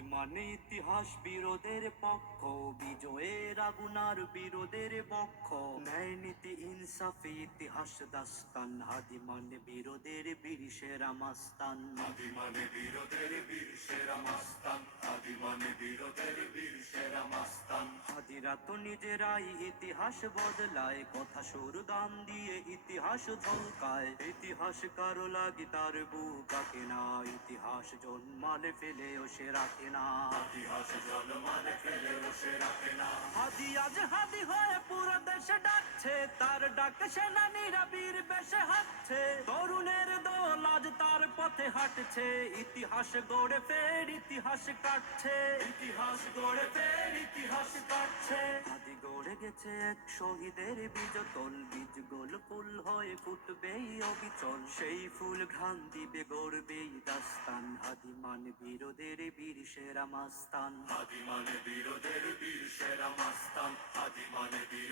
হাদি মানে ইতিহাস বিরোধের পক্ষ, বিজয়ের আগুনার বিরোধের পক্ষ, ন্যায় নীতি ইনসাফে ইতিহাস দাস্তান। হাদি মানে বিরোধের বীর সেরা মাস্তান। হাদি মানে বিরোধের বীর সেরা মাস্তান। হাদি মানে বিরোধের বীর সেরা মাস্তান। হাদিরা তো নিজেরাই ইতিহাস বদলায়, কথা সুর গান দিয়ে ইতিহাস ঝলকায়। ইতিহাস কারো লাগি তার বুকাকে না, ইতিহাস জন্মালে ফেলেও সে রাখে না। ইতিহাস জন্মালে ফেলেও সে রাখে না। হাদি আজ হাদি হয়ে পুরো দেশে ডাকছে, তার ডাকে সেনানীরা বীর বেশে হাঁটছে। তরুণের দল আজ তার পথে হাঁটছে, ইতিহাস গড়ে ফের ইতিহাস কাটছে। ইতিহাস গড়ে ফের ইতিহাস কাটছে। হাদি গড়ে গেছে এক শহীদের বীজতল, বীজ গোল ফুল হয়ে ফুটবেই অবিচল। সেই ফুল ঘ্রাণ দিবে গড়বেই দাস্তান। হাদি মানে বিরোধের বীর সেরা মাস্তান। হাদি মানে বিরোধের বীর সেরা মাস্তান। হাদি মানে বিরোধের